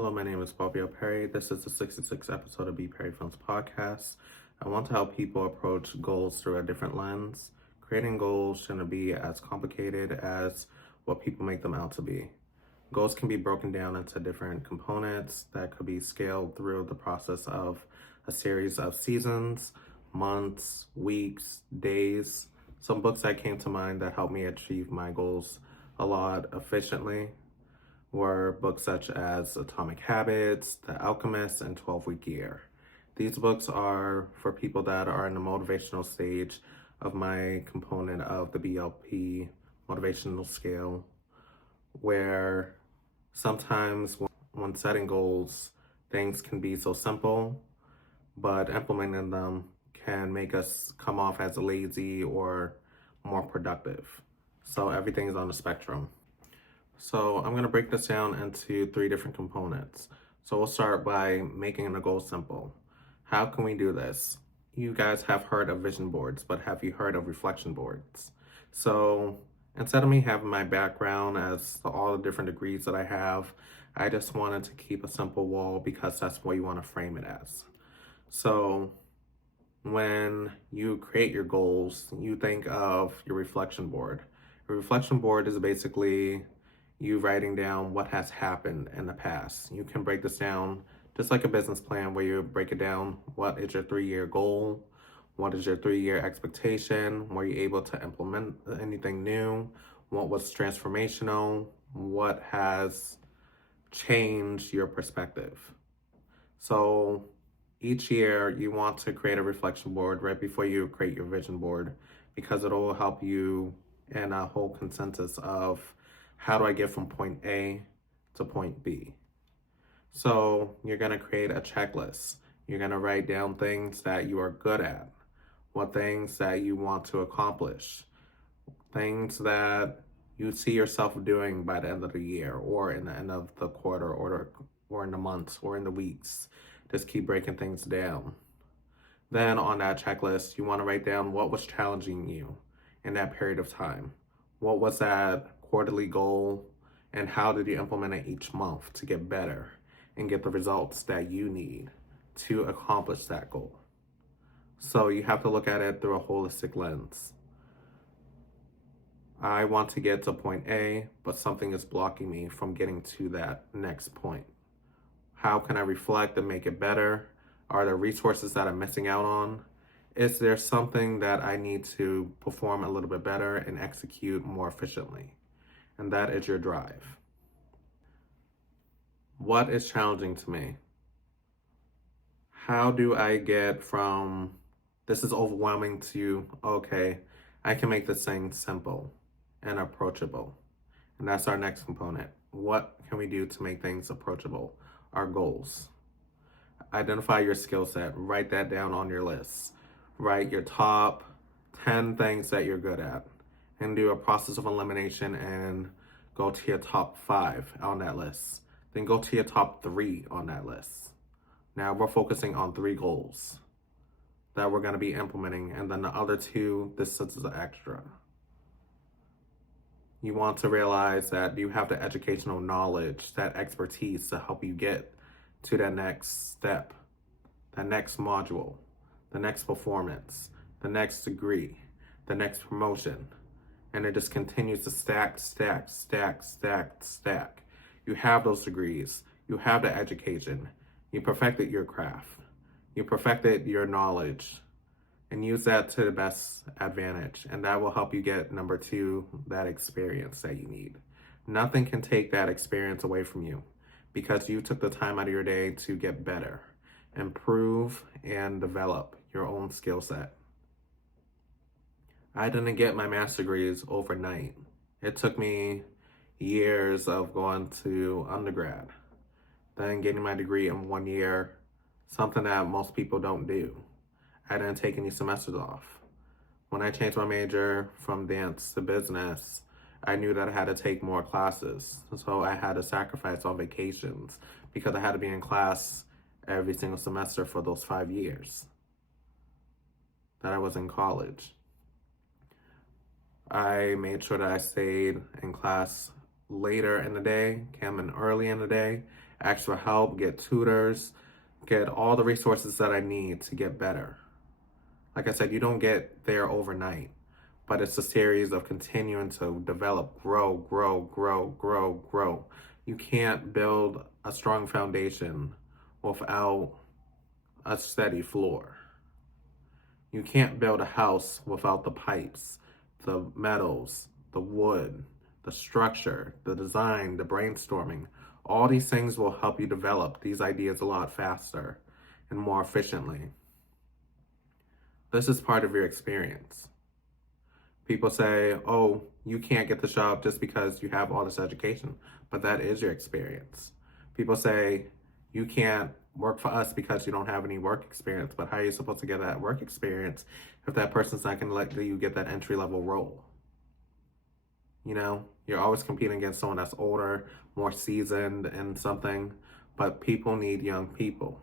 Hello, my name is BPerry. This is the 66th episode of BPerryFilms Podcast. I want to help people approach goals through a different lens. Creating goals shouldn't be as complicated as what people make them out to be. Goals can be broken down into different components that could be scaled through the process of a series of seasons, months, weeks, days. Some books that came to mind that helped me achieve my goals a lot efficiently were books such as Atomic Habits, The Alchemist, and 12-Week Year. These books are for people that are in the motivational stage of my component of the BLP Motivational Scale, where sometimes when setting goals, things can be so simple, but implementing them can make us come off as lazy or more productive. So everything is on the spectrum. So I'm going to break this down into 3 different components. So we'll start by making the goal simple. How can we do this? You guys have heard of vision boards, but have you heard of reflection boards? So instead of me having my background as all the different degrees that I have, I just wanted to keep a simple wall because that's what you want to frame it as. So when you create your goals, you think of your reflection board. A reflection board is basically you writing down what has happened in the past. You can break this down just like a business plan where you break it down. What is your 3-year goal? What is your 3-year expectation? Were you able to implement anything new? What was transformational? What has changed your perspective? So each year you want to create a reflection board right before you create your vision board because it will help you in a whole consensus of how do I get from point A to point B? So you're going to create a checklist. You're going to write down things that you are good at, what things that you want to accomplish, things that you see yourself doing by the end of the year or in the end of the quarter or in the months or in the weeks. Just keep breaking things down. Then on that checklist, you want to write down what was challenging you in that period of time. What was that quarterly goal, and how did you implement it each month to get better and get the results that you need to accomplish that goal? So you have to look at it through a holistic lens. I want to get to point A, but something is blocking me from getting to that next point. How can I reflect and make it better? Are there resources that I'm missing out on? Is there something that I need to perform a little bit better and execute more efficiently? And that is your drive. What is challenging to me? How do I get from this is overwhelming to, okay, I can make this thing simple and approachable? And that's our next component. What can we do to make things approachable? Our goals. Identify your skill set. Write that down on your list. Write your top 10 things that you're good at and do a process of elimination and go to your top 5 on that list. Then go to your top 3 on that list. Now we're focusing on 3 goals that we're going to be implementing, and then the other 2, this sits as an extra. You want to realize that you have the educational knowledge, that expertise to help you get to that next step, that next module, the next performance, the next degree, the next promotion. And it just continues to stack. You have those degrees, you have the education, you perfected your craft, you perfected your knowledge, and use that to the best advantage. And that will help you get number 2, that experience that you need. Nothing can take that experience away from you because you took the time out of your day to get better, improve, and develop your own skill set. I didn't get my master's degrees overnight. It took me years of going to undergrad, then getting my degree in 1 year, something that most people don't do. I didn't take any semesters off. When I changed my major from dance to business, I knew that I had to take more classes. So I had to sacrifice on vacations because I had to be in class every single semester for those 5 years that I was in college. I made sure that I stayed in class later in the day, come in early in the day, ask for help, get tutors, get all the resources that I need to get better. Like I said, you don't get there overnight, but it's a series of continuing to develop, grow, grow, grow, grow, grow. You can't build a strong foundation without a steady floor. You can't build a house without the pipes, the metals, the wood, the structure, the design, the brainstorming. All these things will help you develop these ideas a lot faster and more efficiently. This is part of your experience. People say, oh, you can't get the job just because you have all this education, but that is your experience. People say, you can't work for us because you don't have any work experience, but how are you supposed to get that work experience if that person's not going to let you get that entry-level role? You know, you're always competing against someone that's older, more seasoned in something, but people need young people.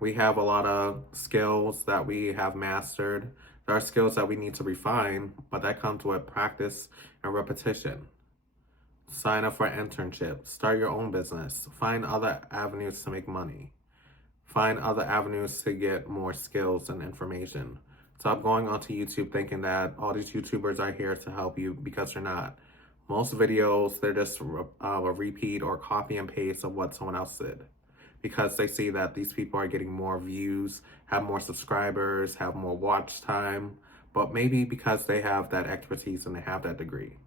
We have a lot of skills that we have mastered. There are skills that we need to refine, but that comes with practice and repetition. Sign up for an internship, start your own business, find other avenues to make money, find other avenues to get more skills and information. Stop going onto YouTube thinking that all these YouTubers are here to help you, because they're not. Most videos, they're just a repeat or copy and paste of what someone else did, because they see that these people are getting more views, have more subscribers, have more watch time, but maybe because they have that expertise and they have that degree.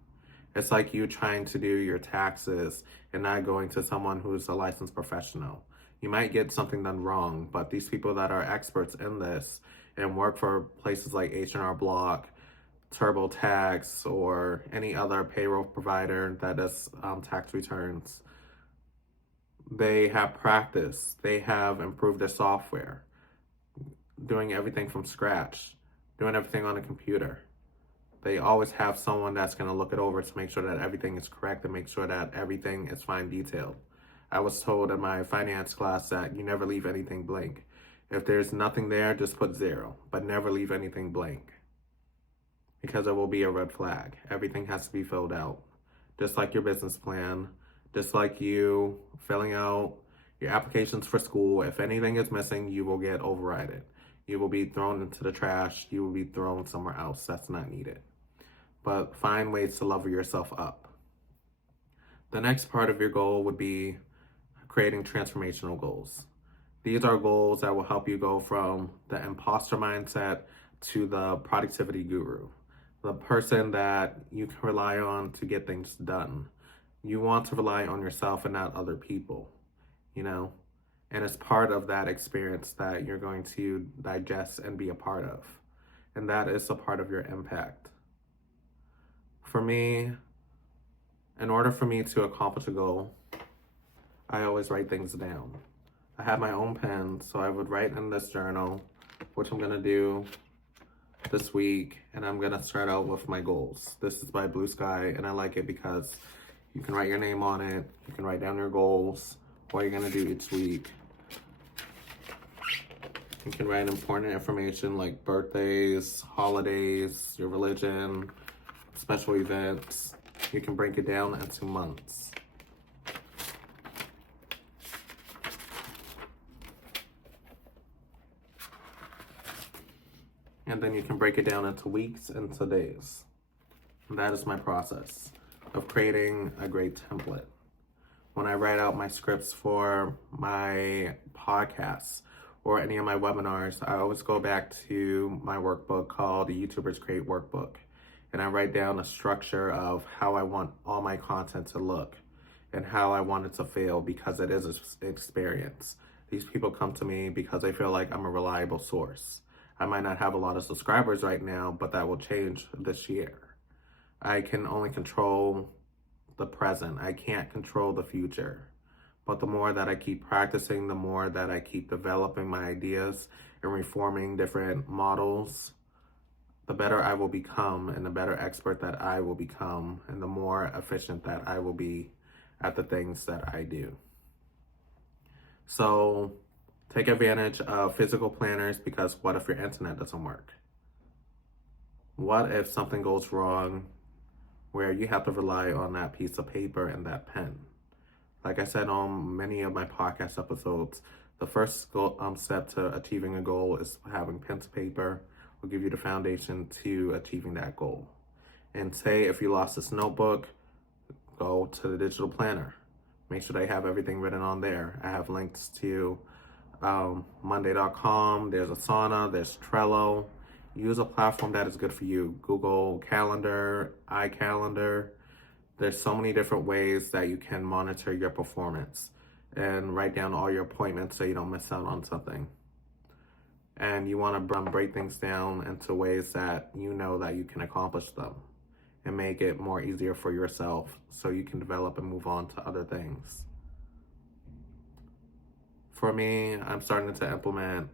It's like you trying to do your taxes and not going to someone who's a licensed professional. You might get something done wrong, but these people that are experts in this and work for places like H&R Block, TurboTax, or any other payroll provider that does tax returns, they have practice. They have improved their software, doing everything from scratch, doing everything on a computer. They always have someone that's going to look it over to make sure that everything is correct and make sure that everything is fine detailed. I was told in my finance class that you never leave anything blank. If there's nothing there, just put 0, but never leave anything blank, because it will be a red flag. Everything has to be filled out, just like your business plan, just like you filling out your applications for school. If anything is missing, you will get overridden. You will be thrown into the trash. You will be thrown somewhere else that's not needed. But find ways to level yourself up. The next part of your goal would be creating transformational goals. These are goals that will help you go from the imposter mindset to the productivity guru, the person that you can rely on to get things done. You want to rely on yourself and not other people, you know? And it's part of that experience that you're going to digest and be a part of. And that is a part of your impact. For me, in order for me to accomplish a goal, I always write things down. I have my own pen, so I would write in this journal, which I'm gonna do this week, and I'm gonna start out with my goals. This is by Blue Sky, and I like it because you can write your name on it, you can write down your goals, what you're gonna do each week. You can write important information like birthdays, holidays, your religion, special events. You can break it down into months. And then you can break it down into weeks and into days. And that is my process of creating a great template. When I write out my scripts for my podcasts or any of my webinars, I always go back to my workbook called the YouTubers Create Workbook. And I write down a structure of how I want all my content to look and how I want it to feel, because it is an experience. These people come to me because they feel like I'm a reliable source. I might not have a lot of subscribers right now, but that will change this year. I can only control the present. I can't control the future. But the more that I keep practicing, the more that I keep developing my ideas and reforming different models, the better I will become, and the better expert that I will become, and the more efficient that I will be at the things that I do. So take advantage of physical planners, because what if your internet doesn't work? What if something goes wrong where you have to rely on that piece of paper and that pen. Like I said on many of my podcast episodes, the first step to achieving a goal is having pen to paper will give you the foundation to achieving that goal. And say if you lost this notebook, go to the digital planner. Make sure they have everything written on there. I have links to Monday.com, there's Asana, there's Trello. Use a platform that is good for you. Google Calendar, iCalendar. There's so many different ways that you can monitor your performance and write down all your appointments so you don't miss out on something. And you want to break things down into ways that you know that you can accomplish them and make it more easier for yourself so you can develop and move on to other things. For me, I'm starting to implement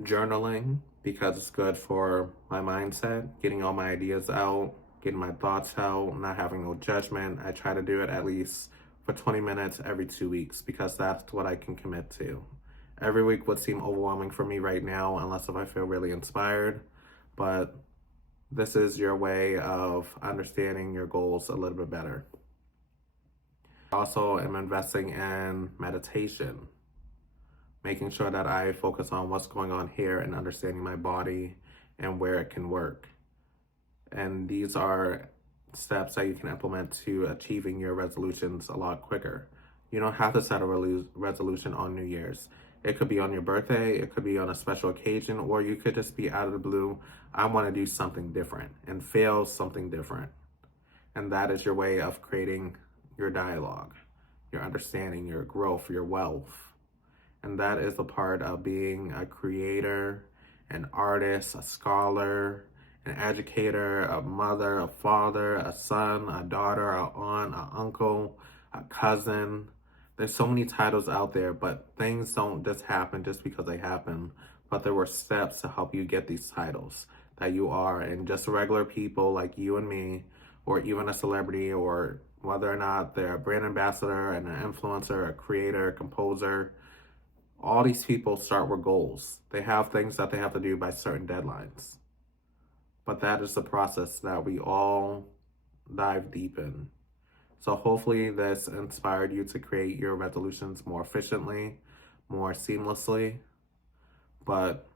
journaling because it's good for my mindset, getting all my ideas out, getting my thoughts out, not having no judgment. I try to do it at least for 20 minutes every 2 weeks because that's what I can commit to. Every week would seem overwhelming for me right now unless if I feel really inspired, but this is your way of understanding your goals a little bit better. I also am investing in meditation, making sure that I focus on what's going on here and understanding my body and where it can work. And these are steps that you can implement to achieving your resolutions a lot quicker. You don't have to set a resolution on New Year's. It could be on your birthday, it could be on a special occasion, or you could just be out of the blue. I want to do something different and feel something different. And that is your way of creating your dialogue, your understanding, your growth, your wealth. And that is a part of being a creator, an artist, a scholar, an educator, a mother, a father, a son, a daughter, an aunt, an uncle, a cousin. There's so many titles out there, but things don't just happen just because they happen. But there were steps to help you get these titles that you are. And just regular people like you and me, or even a celebrity, or whether or not they're a brand ambassador, and an influencer, a creator, a composer, all these people start with goals. They have things that they have to do by certain deadlines. But that is the process that we all dive deep in. So hopefully this inspired you to create your resolutions more efficiently, more seamlessly. But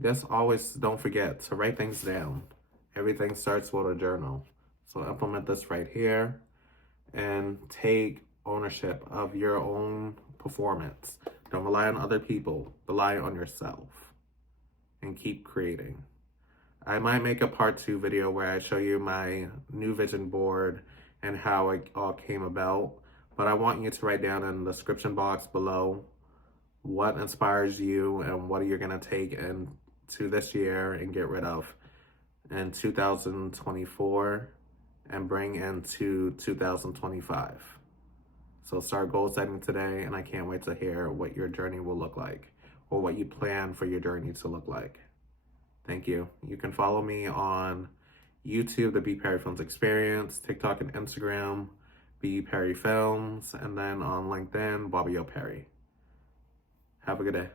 just always don't forget to write things down. Everything starts with a journal. So implement this right here and take ownership of your own performance. Don't rely on other people. Rely on yourself and keep creating. I might make a part 2 video where I show you my new vision board and how it all came about. But I want you to write down in the description box below what inspires you and what you're going to take into this year and get rid of in 2024 and bring into 2025. So start goal setting today, and I can't wait to hear what your journey will look like or what you plan for your journey to look like. Thank you. You can follow me on YouTube, the BPerryFilms Experience, TikTok and Instagram, BPerryFilms, and then on LinkedIn, Bobby O. Perry. Have a good day.